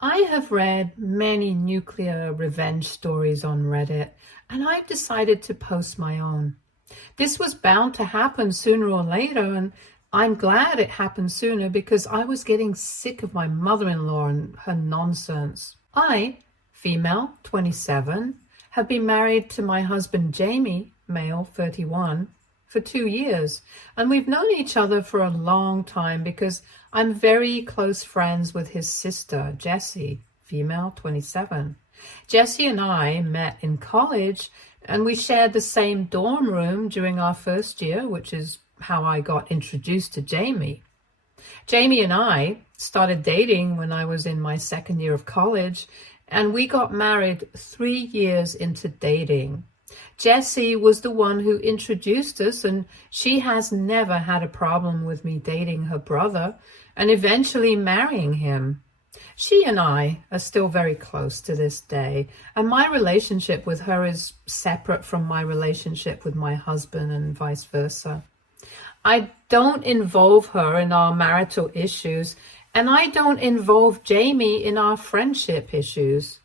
I have read many nuclear revenge stories on Reddit, and I've decided to post my own. This was bound to happen sooner or later, and I'm glad it happened sooner because I was getting sick of my mother-in-law and her nonsense. I, female, 27, have been married to my husband Jamie, male, 31, for 2 years, and we've known each other for a long time because I'm very close friends with his sister, Jessie, female, 27. Jessie and I met in college, and we shared the same dorm room during our first year, which is how I got introduced to Jamie. Jamie and I started dating when I was in my second year of college, and we got married 3 years into dating. Jessie was the one who introduced us, and she has never had a problem with me dating her brother and eventually marrying him. She and I are still very close to this day, and my relationship with her is separate from my relationship with my husband and vice versa. I don't involve her in our marital issues, and I don't involve Jamie in our friendship issues.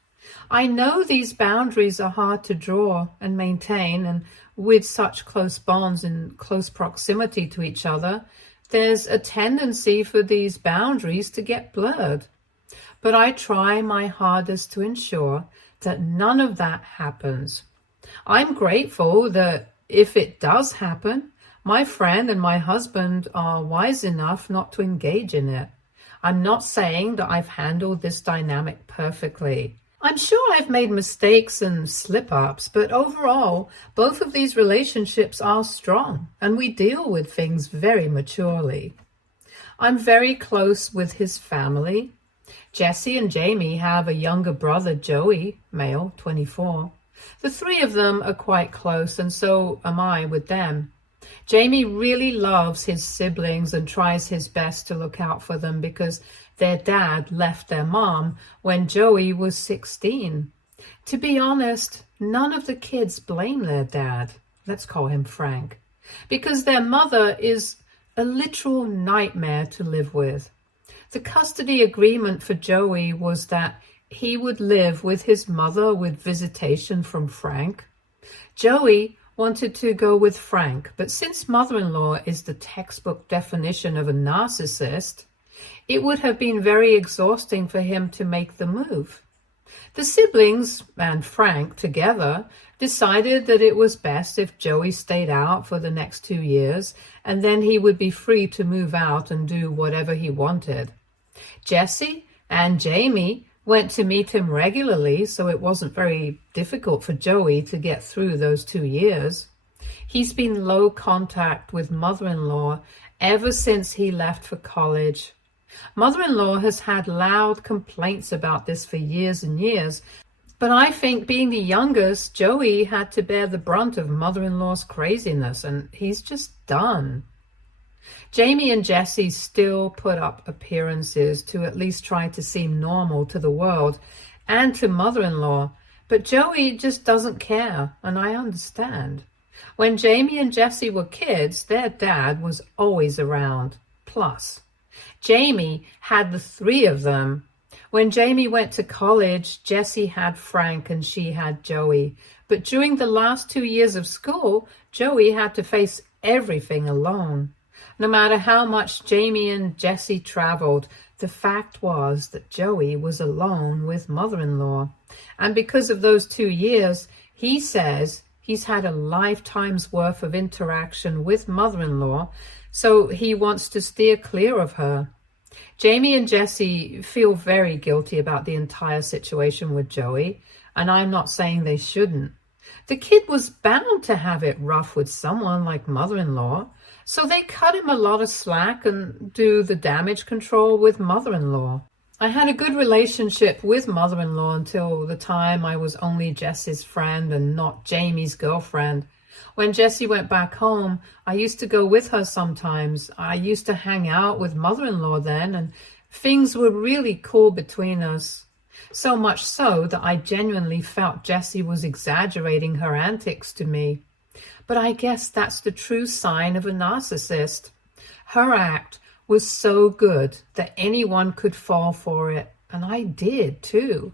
I know these boundaries are hard to draw and maintain, and with such close bonds and close proximity to each other, there's a tendency for these boundaries to get blurred. But I try my hardest to ensure that none of that happens. I'm grateful that if it does happen, my friend and my husband are wise enough not to engage in it. I'm not saying that I've handled this dynamic perfectly. I'm sure I've made mistakes and slip-ups, but overall, both of these relationships are strong, and we deal with things very maturely. I'm very close with his family. Jessie and Jamie have a younger brother, Joey, male, 24. The three of them are quite close, and so am I with them. Jamie really loves his siblings and tries his best to look out for them because their dad left their mom when Joey was 16. To be honest, none of the kids blame their dad, let's call him Frank, because their mother is a literal nightmare to live with. The custody agreement for Joey was that he would live with his mother with visitation from Frank. Joey wanted to go with Frank, but since mother-in-law is the textbook definition of a narcissist, it would have been very exhausting for him to make the move. The siblings and Frank together decided that it was best if Joey stayed out for the next 2 years, and then he would be free to move out and do whatever he wanted. Jessie and Jamie went to meet him regularly, so it wasn't very difficult for Joey to get through those 2 years. He's been low contact with mother-in-law ever since he left for college. Mother-in-law has had loud complaints about this for years and years, but I think being the youngest, Joey had to bear the brunt of mother-in-law's craziness, and he's just done. Jamie and Jessie still put up appearances to at least try to seem normal to the world and to mother-in-law, but Joey just doesn't care, and I understand. When Jamie and Jessie were kids, their dad was always around. Plus, Jamie had the three of them. When Jamie went to college, Jessie had Frank and she had Joey. But during the last 2 years of school, Joey had to face everything alone. No matter how much Jamie and Jessie traveled, the fact was that Joey was alone with mother-in-law. And because of those 2 years, he says he's had a lifetime's worth of interaction with mother-in-law, so he wants to steer clear of her. Jamie and Jessie feel very guilty about the entire situation with Joey, and I'm not saying they shouldn't. The kid was bound to have it rough with someone like mother-in-law, so they cut him a lot of slack and do the damage control with mother-in-law. I had a good relationship with mother-in-law until the time I was only Jessie's friend and not Jamie's girlfriend. When Jessie went back home, I used to go with her sometimes. I used to hang out with mother-in-law then, and things were really cool between us. So much so that I genuinely felt Jessie was exaggerating her antics to me. But I guess that's the true sign of a narcissist. Her act was so good that anyone could fall for it, and I did too.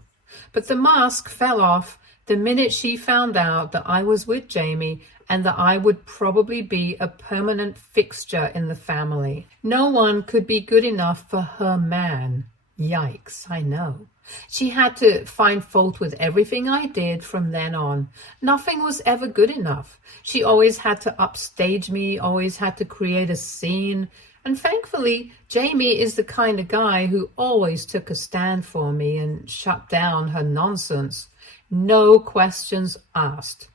But the mask fell off the minute she found out that I was with Jamie and that I would probably be a permanent fixture in the family. No one could be good enough for her man. Yikes, I know. She had to find fault with everything I did from then on. Nothing was ever good enough. She always had to upstage me, always had to create a scene. And thankfully, Jamie is the kind of guy who always took a stand for me and shut down her nonsense. No questions asked.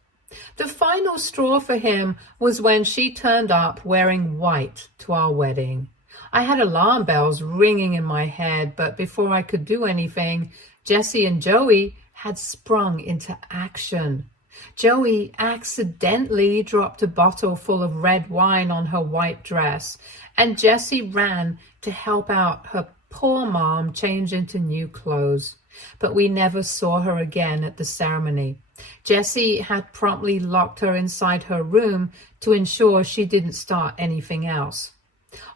The final straw for him was when she turned up wearing white to our wedding. I had alarm bells ringing in my head, but before I could do anything, Jesse and Joey had sprung into action. Joey accidentally dropped a bottle full of red wine on her white dress, and Jesse ran to help out her poor mom change into new clothes. But we never saw her again at the ceremony. Jesse had promptly locked her inside her room to ensure she didn't start anything else.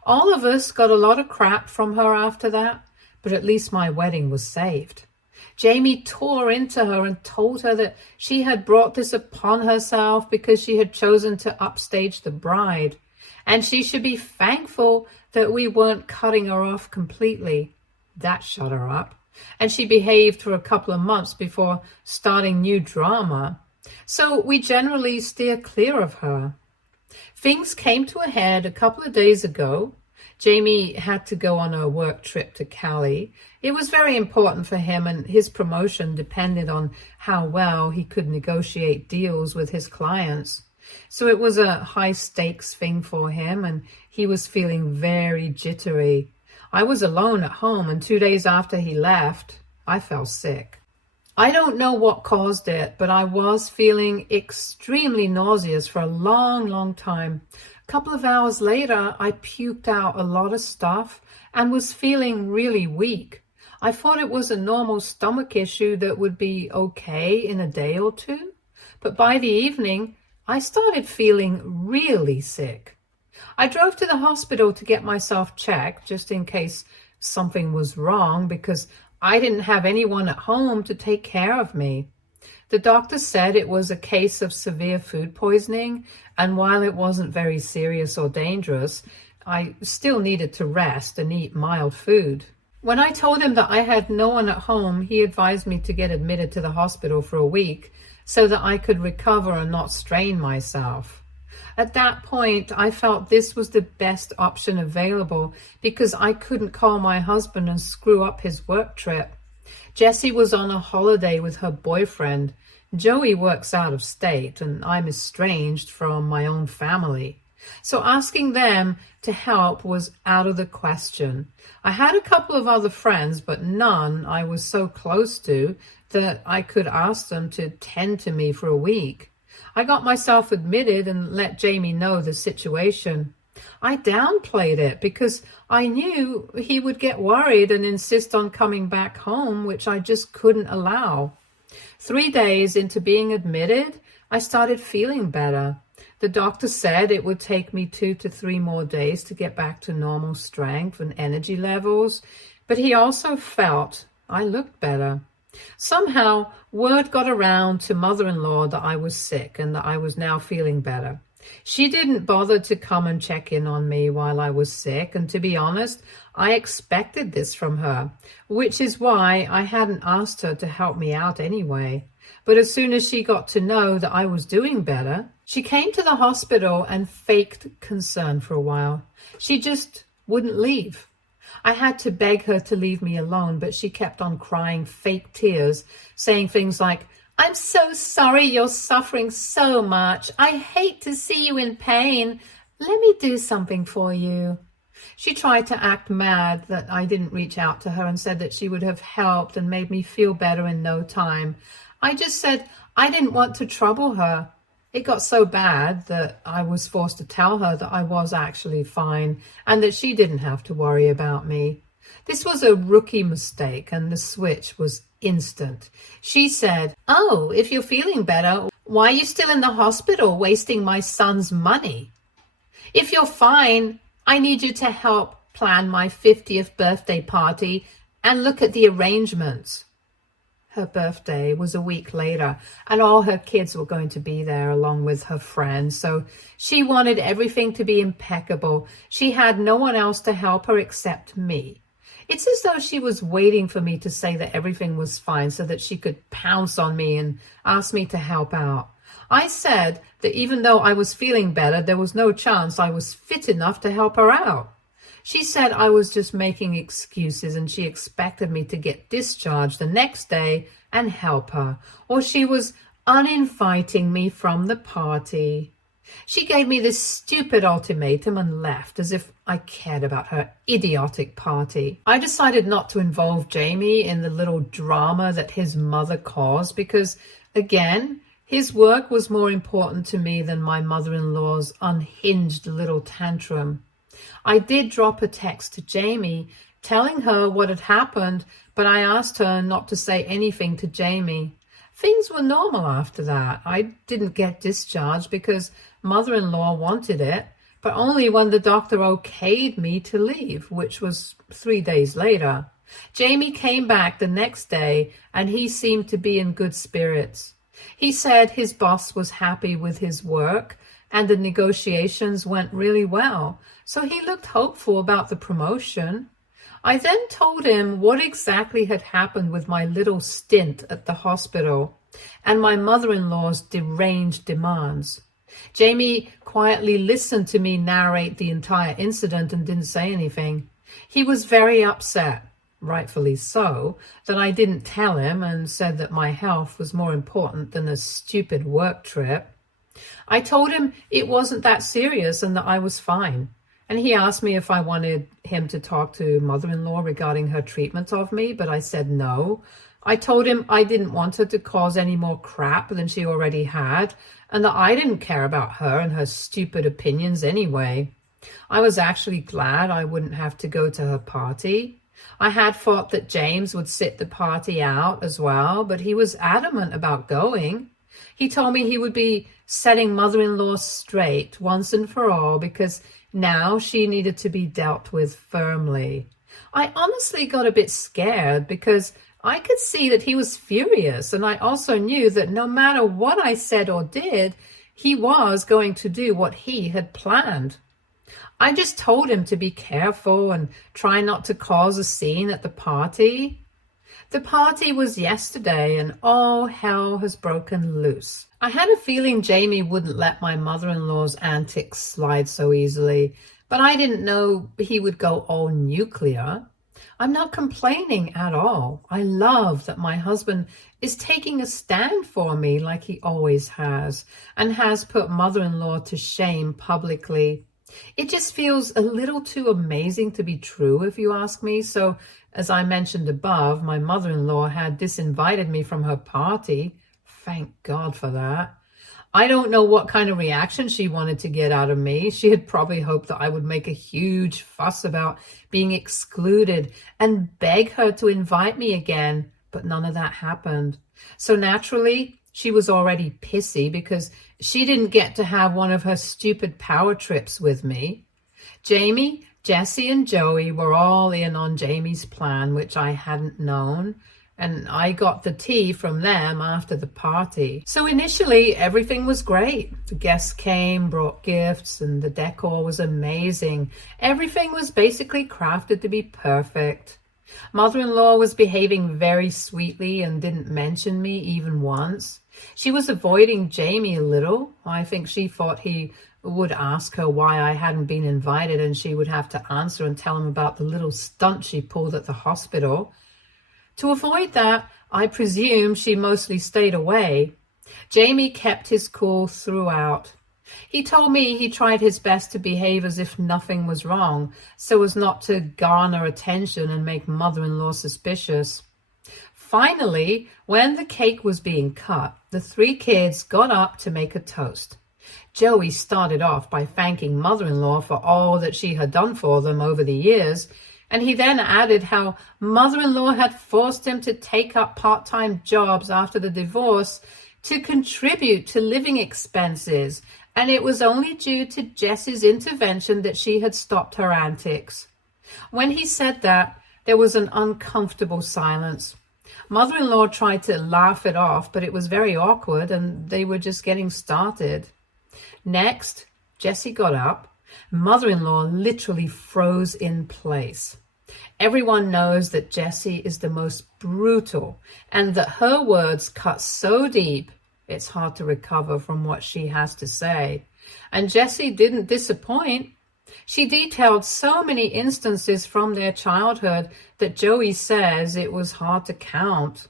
All of us got a lot of crap from her after that, but at least my wedding was saved. Jamie tore into her and told her that she had brought this upon herself because she had chosen to upstage the bride, and she should be thankful that we weren't cutting her off completely. That shut her up, and she behaved for a couple of months before starting new drama. So we generally steer clear of her. Things came to a head a couple of days ago. Jamie had to go on a work trip to Cali. It was very important for him, and his promotion depended on how well he could negotiate deals with his clients. So it was a high-stakes thing for him, and he was feeling very jittery. I was alone at home, and 2 days after he left, I fell sick. I don't know what caused it, but I was feeling extremely nauseous for a long time. A couple of hours later, I puked out a lot of stuff and was feeling really weak. I thought it was a normal stomach issue that would be okay in a day or two, but by the evening, I started feeling really sick. I drove to the hospital to get myself checked, just in case something was wrong, because I didn't have anyone at home to take care of me. The doctor said it was a case of severe food poisoning, and while it wasn't very serious or dangerous, I still needed to rest and eat mild food. When I told him that I had no one at home, he advised me to get admitted to the hospital for a week so that I could recover and not strain myself. At that point, I felt this was the best option available because I couldn't call my husband and screw up his work trip. Jessie was on a holiday with her boyfriend. Joey works out of state, and I'm estranged from my own family. So asking them to help was out of the question. I had a couple of other friends, but none I was so close to that I could ask them to tend to me for a week. I got myself admitted and let Jamie know the situation. I downplayed it because I knew he would get worried and insist on coming back home, which I just couldn't allow. 3 days into being admitted, I started feeling better. The doctor said it would take me 2 to 3 more days to get back to normal strength and energy levels, but he also felt I looked better. Somehow, word got around to mother-in-law that I was sick and that I was now feeling better. She didn't bother to come and check in on me while I was sick, and to be honest, I expected this from her, which is why I hadn't asked her to help me out anyway. But as soon as she got to know that I was doing better, she came to the hospital and faked concern for a while. She just wouldn't leave. I had to beg her to leave me alone, but she kept on crying fake tears, saying things like, "I'm so sorry you're suffering so much. I hate to see you in pain. Let me do something for you." She tried to act mad that I didn't reach out to her and said that she would have helped and made me feel better in no time. I just said I didn't want to trouble her. It got so bad that I was forced to tell her that I was actually fine and that she didn't have to worry about me. This was a rookie mistake, and the switch was instant. She said, "Oh, if you're feeling better, why are you still in the hospital wasting my son's money? If you're fine, I need you to help plan my 50th birthday party And look at the arrangements. Her birthday was a week later, and all her kids were going to be there along with her friends. So she wanted everything to be impeccable. She had no one else to help her except me. It's as though she was waiting for me to say that everything was fine so that she could pounce on me and ask me to help out. I said that even though I was feeling better, there was no chance I was fit enough to help her out. She said I was just making excuses and she expected me to get discharged the next day and help her, or she was uninviting me from the party. She gave me this stupid ultimatum and left as if I cared about her idiotic party. I decided not to involve Jamie in the little drama that his mother caused because, again, his work was more important to me than my mother-in-law's unhinged little tantrum. I did drop a text to Jamie telling her what had happened, but I asked her not to say anything to Jamie. Things were normal after that. I didn't get discharged because mother-in-law wanted it, but only when the doctor okayed me to leave, which was 3 days later. Jamie came back the next day and he seemed to be in good spirits. He said his boss was happy with his work and the negotiations went really well, so he looked hopeful about the promotion. I then told him what exactly had happened with my little stint at the hospital and my mother-in-law's deranged demands. Jamie quietly listened to me narrate the entire incident and didn't say anything. He was very upset, rightfully so, that I didn't tell him and said that my health was more important than a stupid work trip. I told him it wasn't that serious and that I was fine. And he asked me if I wanted him to talk to mother-in-law regarding her treatment of me, but I said no. I told him I didn't want her to cause any more crap than she already had, and that I didn't care about her and her stupid opinions anyway. I was actually glad I wouldn't have to go to her party. I had thought that James would sit the party out as well, but he was adamant about going. He told me he would be setting mother-in-law straight once and for all because now she needed to be dealt with firmly. I honestly got a bit scared because I could see that he was furious, and I also knew that no matter what I said or did, he was going to do what he had planned. I just told him to be careful and try not to cause a scene at the party. The party was yesterday and all hell has broken loose. I had a feeling Jamie wouldn't let my mother-in-law's antics slide so easily, but I didn't know he would go all nuclear. I'm not complaining at all. I love that my husband is taking a stand for me like he always has and has put mother-in-law to shame publicly. It just feels a little too amazing to be true, if you ask me. So, as I mentioned above, my mother-in-law had disinvited me from her party. Thank God for that. I don't know what kind of reaction she wanted to get out of me. She had probably hoped that I would make a huge fuss about being excluded and beg her to invite me again, but none of that happened. So naturally, she was already pissy because she didn't get to have one of her stupid power trips with me. Jamie, Jesse, and Joey were all in on Jamie's plan, which I hadn't known, and I got the tea from them after the party. So initially, everything was great. The guests came, brought gifts, and the decor was amazing. Everything was basically crafted to be perfect. Mother-in-law was behaving very sweetly and didn't mention me even once. She was avoiding Jamie a little. I think she thought he would ask her why I hadn't been invited and she would have to answer and tell him about the little stunt she pulled at the hospital. To avoid that, I presume she mostly stayed away. Jamie kept his cool throughout. He told me he tried his best to behave as if nothing was wrong, so as not to garner attention and make mother-in-law suspicious. Finally, when the cake was being cut, the 3 kids got up to make a toast. Joey started off by thanking mother-in-law for all that she had done for them over the years, and he then added how mother-in-law had forced him to take up part-time jobs after the divorce to contribute to living expenses, and it was only due to Jess's intervention that she had stopped her antics. When he said that, There was an uncomfortable silence. Mother-in-law tried to laugh it off, but it was very awkward and they were just getting started. Next, Jessie got up. Mother-in-law literally froze in place. Everyone knows that Jessie is the most brutal and that her words cut so deep, it's hard to recover from what she has to say. And Jessie didn't disappoint. She detailed so many instances from their childhood that Joey says it was hard to count.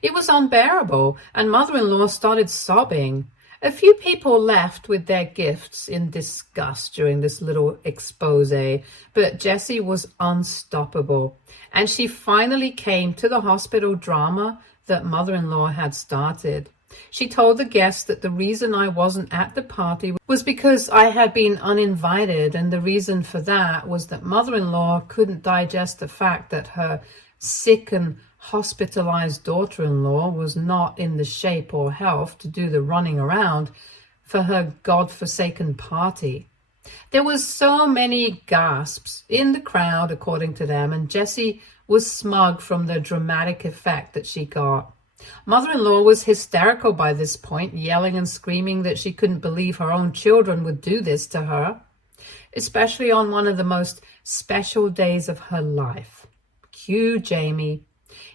It was unbearable, and mother-in-law started sobbing. A few people left with their gifts in disgust during this little expose, but Jessie was unstoppable, and she finally came to the hospital drama that mother-in-law had started. She told the guests that the reason I wasn't at the party was because I had been uninvited, and the reason for that was that mother-in-law couldn't digest the fact that her sick and hospitalized daughter-in-law was not in the shape or health to do the running around for her God-forsaken party. There was so many gasps in the crowd, according to them, and Jessie was smug from the dramatic effect that she got. Mother-in-law was hysterical by this point, yelling and screaming that she couldn't believe her own children would do this to her, especially on one of the most special days of her life. Cue Jamie.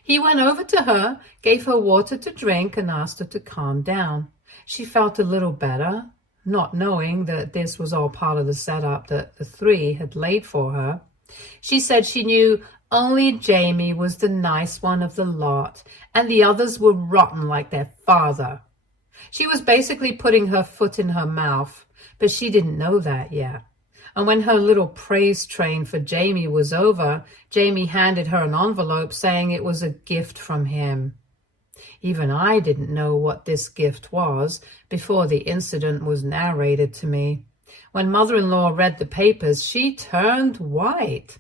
He went over to her, gave her water to drink, and asked her to calm down. She felt a little better, not knowing that this was all part of the setup that the three had laid for her. She said she knew only Jamie was the nice one of the lot, and the others were rotten like their father. She was basically putting her foot in her mouth, but she didn't know that yet. And when her little praise train for Jamie was over, Jamie handed her an envelope saying it was a gift from him. Even I didn't know what this gift was before the incident was narrated to me. When mother-in-law read the papers, she turned white.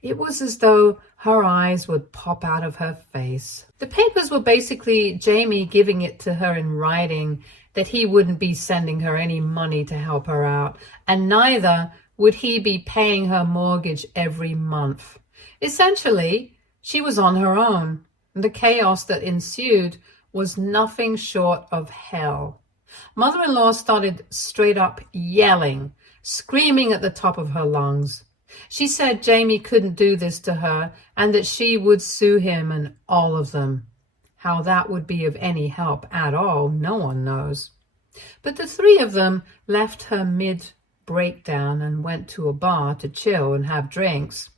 It was as though her eyes would pop out of her face. The papers were basically Jamie giving it to her in writing that he wouldn't be sending her any money to help her out, and neither would he be paying her mortgage every month. Essentially, she was on her own. The chaos that ensued was nothing short of hell. Mother-in-law started straight up yelling, screaming at the top of her lungs. She said Jamie couldn't do this to her and that she would sue him and all of them. How that would be of any help at all, no one knows. But the three of them left her mid-breakdown and went to a bar to chill and have drinks.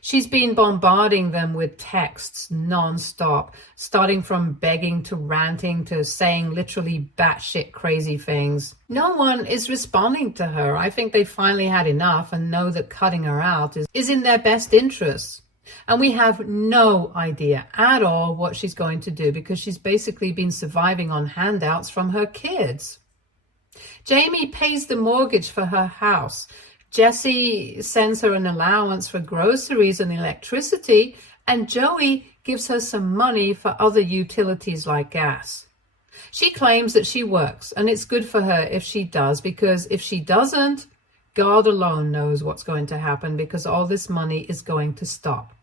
She's been bombarding them with texts non-stop, starting from begging to ranting to saying literally batshit crazy things. No one is responding to her. I think they finally had enough and know that cutting her out is in their best interests. And we have no idea at all what she's going to do because she's basically been surviving on handouts from her kids. Jamie pays the mortgage for her house. Jessie sends her an allowance for groceries and electricity, and Joey gives her some money for other utilities like gas. She claims that she works, and it's good for her if she does, because if she doesn't, God alone knows what's going to happen because all this money is going to stop.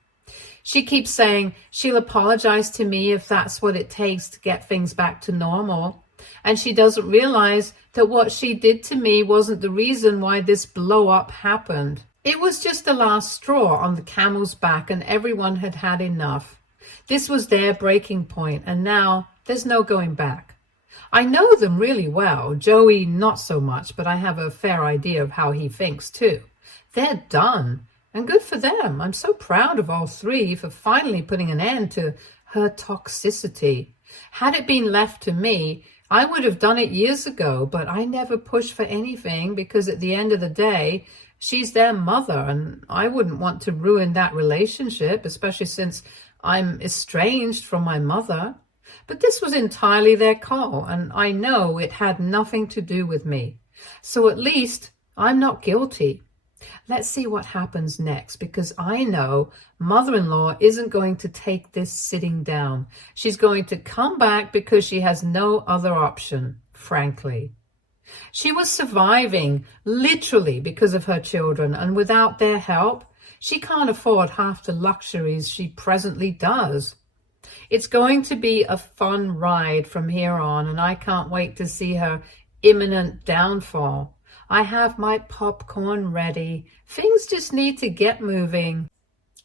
She keeps saying she'll apologize to me if that's what it takes to get things back to normal. And she doesn't realize that what she did to me wasn't the reason why this blow-up happened. It was just the last straw on the camel's back, and everyone had had enough. This was their breaking point, and now there's no going back. I know them really well. Joey, not so much, but I have a fair idea of how he thinks too. They're done, and good for them. I'm so proud of all three for finally putting an end to her toxicity. Had it been left to me, I would have done it years ago, but I never pushed for anything because at the end of the day, she's their mother, and I wouldn't want to ruin that relationship, especially since I'm estranged from my mother. But this was entirely their call, and I know it had nothing to do with me. So at least I'm not guilty. Let's see what happens next, because I know mother-in-law isn't going to take this sitting down. She's going to come back because she has no other option, frankly. She was surviving literally because of her children, and without their help, She can't afford half the luxuries she presently does. It's going to be a fun ride from here on, and I can't wait to see her imminent downfall. I have my popcorn ready. Things just need to get moving.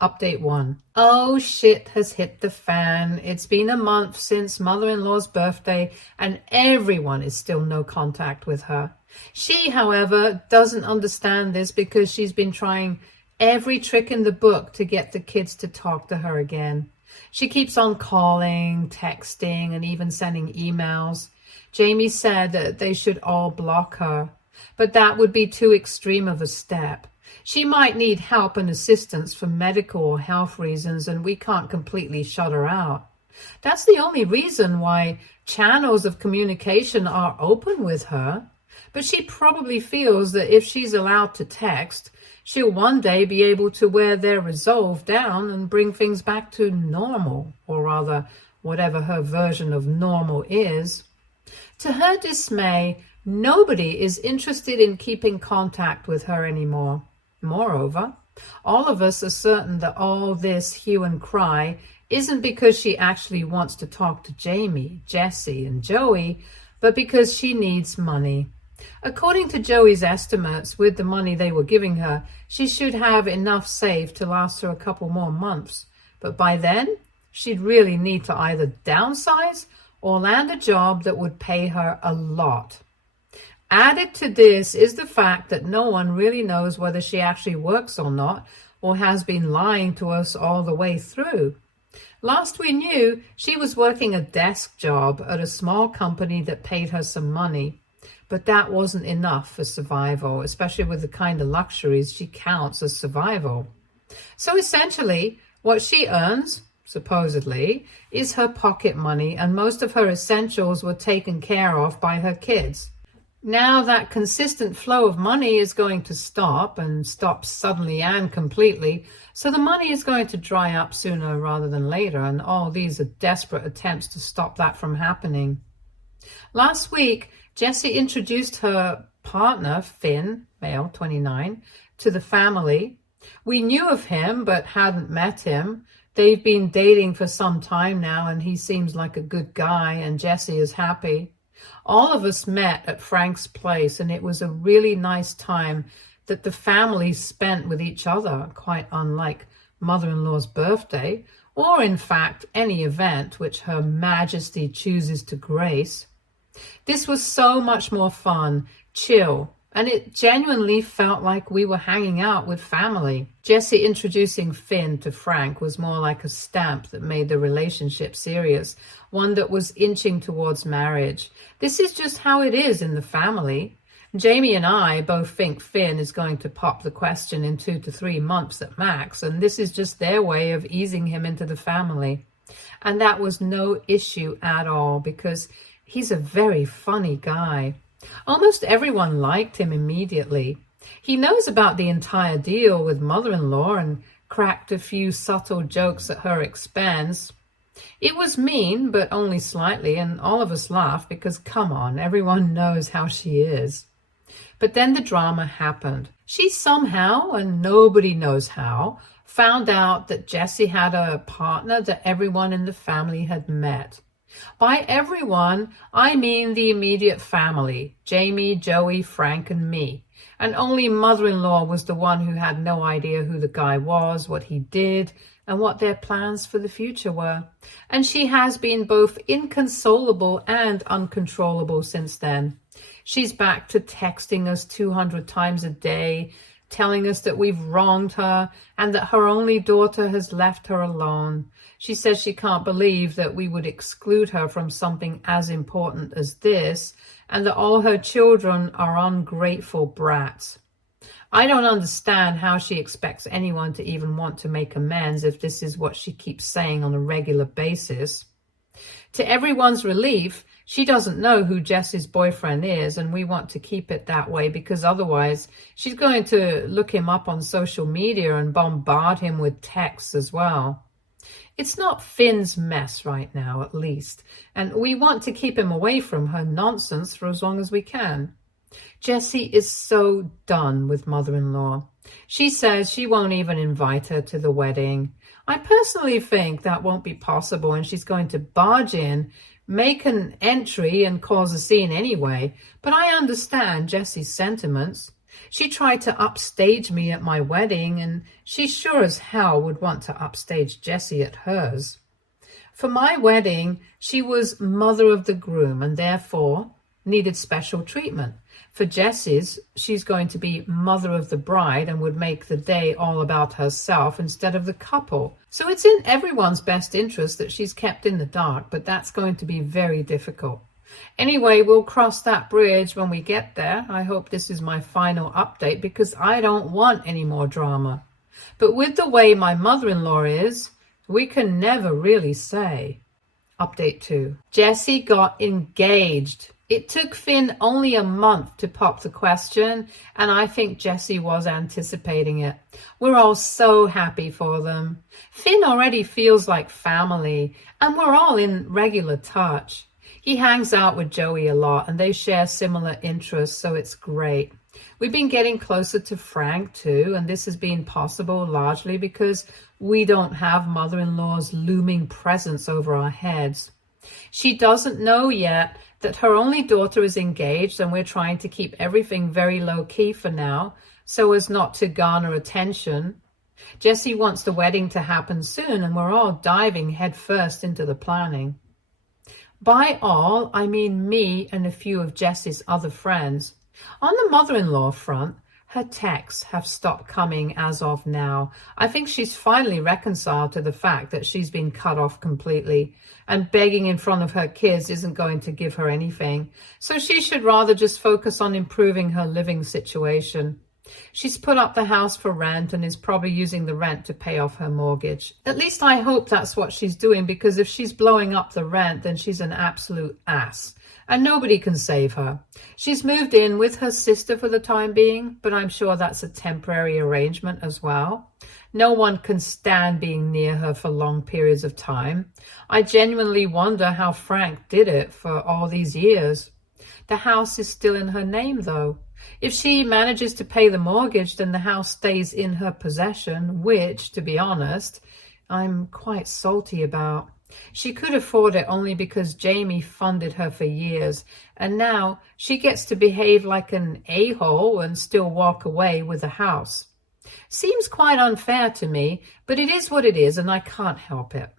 Update 1. Oh, shit has hit the fan. It's been a month since mother-in-law's birthday, and everyone is still no contact with her. She, however, doesn't understand this because she's been trying every trick in the book to get the kids to talk to her again. She keeps on calling, texting, and even sending emails. Jamie said that they should all block her, but that would be too extreme of a step. She might need help and assistance for medical or health reasons, and we can't completely shut her out. That's the only reason why channels of communication are open with her. But she probably feels that if she's allowed to text, she'll one day be able to wear their resolve down and bring things back to normal, or rather, whatever her version of normal is. To her dismay, nobody is interested in keeping contact with her anymore. Moreover, all of us are certain that all this hue and cry isn't because she actually wants to talk to Jamie, Jesse, and Joey, but because she needs money. According to Joey's estimates, with the money they were giving her, she should have enough saved to last her a couple more months. But by then, she'd really need to either downsize or land a job that would pay her a lot. Added to this is the fact that no one really knows whether she actually works or not, or has been lying to us all the way through. Last we knew, she was working a desk job at a small company that paid her some money. But that wasn't enough for survival, especially with the kind of luxuries she counts as survival. So essentially, what she earns, supposedly, is her pocket money, and most of her essentials were taken care of by her kids. Now that consistent flow of money is going to stop, and stop suddenly and completely, so the money is going to dry up sooner rather than later, and all these are desperate attempts to stop that from happening. Last week, Jessie introduced her partner, Finn, male, 29, to the family. We knew of him but hadn't met him. They've been dating for some time now, and he seems like a good guy, and Jessie is happy. All of us met at Frank's place, and it was a really nice time that the families spent with each other, quite unlike mother-in-law's birthday, or in fact any event which Her Majesty chooses to grace. This was so much more fun, chill, and it genuinely felt like we were hanging out with family. Jessie introducing Finn to Frank was more like a stamp that made the relationship serious, one that was inching towards marriage. This is just how it is in the family. Jamie and I both think Finn is going to pop the question in 2 to 3 months at max, and this is just their way of easing him into the family. And that was no issue at all, because he's a very funny guy. Almost everyone liked him immediately. He knows about the entire deal with mother-in-law and cracked a few subtle jokes at her expense. It was mean, but only slightly, and all of us laughed because, come on, everyone knows how she is. But then the drama happened. She somehow, and nobody knows how, found out that Jessie had a partner that everyone in the family had met. By everyone, I mean the immediate family, Jamie, Joey, Frank, and me. And only mother-in-law was the one who had no idea who the guy was, what he did, and what their plans for the future were. And she has been both inconsolable and uncontrollable since then. She's back to texting us 200 times a day, telling us that we've wronged her and that her only daughter has left her alone. She says she can't believe that we would exclude her from something as important as this, and that all her children are ungrateful brats. I don't understand how she expects anyone to even want to make amends if this is what she keeps saying on a regular basis. To everyone's relief, she doesn't know who Jess's boyfriend is, and we want to keep it that way because otherwise she's going to look him up on social media and bombard him with texts as well. It's not Finn's mess right now, at least, and we want to keep him away from her nonsense for as long as we can. Jessie is so done with mother-in-law. She says she won't even invite her to the wedding. I personally think that won't be possible, and she's going to barge in, make an entry, and cause a scene anyway. But I understand Jessie's sentiments. She tried to upstage me at my wedding, and she sure as hell would want to upstage Jessie at hers. For my wedding, she was mother of the groom and therefore needed special treatment. For Jessie's, she's going to be mother of the bride and would make the day all about herself instead of the couple. So it's in everyone's best interest that she's kept in the dark, but that's going to be very difficult. Anyway, we'll cross that bridge when we get there. I hope this is my final update because I don't want any more drama. But with the way my mother-in-law is, we can never really say. Update 2. Jessie got engaged. It took Finn only a month to pop the question, and I think Jessie was anticipating it. We're all so happy for them. Finn already feels like family, and we're all in regular touch. He hangs out with Joey a lot, and they share similar interests, so it's great. We've been getting closer to Frank too, and this has been possible largely because we don't have mother-in-law's looming presence over our heads. She doesn't know yet that her only daughter is engaged, and we're trying to keep everything very low-key for now so as not to garner attention. Jessie wants the wedding to happen soon, and we're all diving headfirst into the planning. By all, I mean me and a few of Jessie's other friends. On the mother-in-law front, her texts have stopped coming as of now. I think she's finally reconciled to the fact that she's been cut off completely, and begging in front of her kids isn't going to give her anything. So she should rather just focus on improving her living situation. She's put up the house for rent and is probably using the rent to pay off her mortgage. At least I hope that's what she's doing, because if she's blowing up the rent, then she's an absolute ass. And nobody can save her. She's moved in with her sister for the time being, but I'm sure that's a temporary arrangement as well. No one can stand being near her for long periods of time. I genuinely wonder how Frank did it for all these years. The house is still in her name, though. If she manages to pay the mortgage, then the house stays in her possession, which, to be honest, I'm quite salty about. She could afford it only because Jamie funded her for years, and now she gets to behave like an a-hole and still walk away with the house. Seems quite unfair to me, but it is what it is, and I can't help it.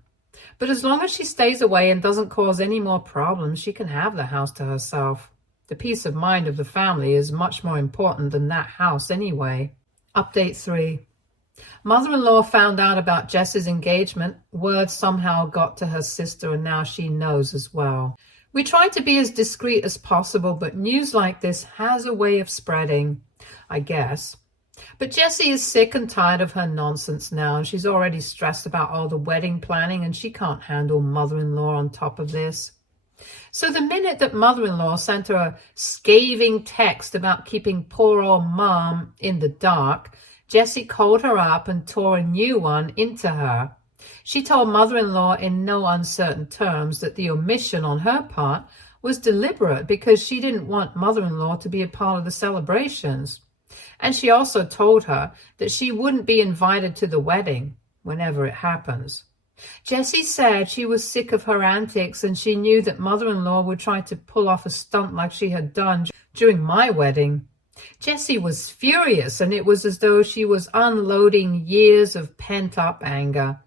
But as long as she stays away and doesn't cause any more problems, she can have the house to herself. The peace of mind of the family is much more important than that house anyway. Update 3. Mother-in-law found out about Jess's engagement. Word somehow got to her sister, and now she knows as well. We try to be as discreet as possible, but news like this has a way of spreading, I guess. But Jessie is sick and tired of her nonsense now, and she's already stressed about all the wedding planning, and she can't handle mother-in-law on top of this. So the minute that mother-in-law sent her a scathing text about keeping poor old mom in the dark, Jessie called her up and tore a new one into her. She told mother-in-law in no uncertain terms that the omission on her part was deliberate because she didn't want mother-in-law to be a part of the celebrations. And she also told her that she wouldn't be invited to the wedding whenever it happens. Jessie said she was sick of her antics, and she knew that mother-in-law would try to pull off a stunt like she had done during my wedding. Jessie was furious, and it was as though she was unloading years of pent-up anger.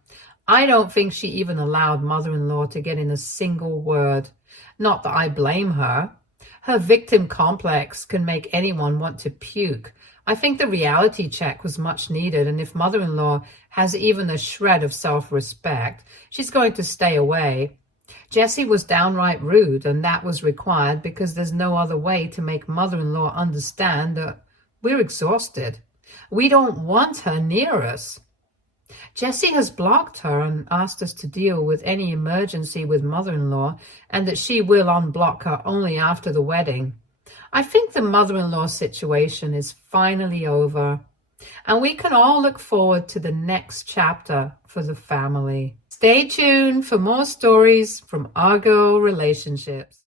I don't think she even allowed mother-in-law to get in a single word. Not that I blame her. Her victim complex can make anyone want to puke. I think the reality check was much needed, and if mother-in-law has even a shred of self-respect, she's going to stay away. Jessie was downright rude, and that was required because there's no other way to make mother-in-law understand that we're exhausted. We don't want her near us. Jessie has blocked her and asked us to deal with any emergency with mother-in-law, and that she will unblock her only after the wedding. I think the mother-in-law situation is finally over, and we can all look forward to the next chapter for the family. Stay tuned for more stories from our girl relationships.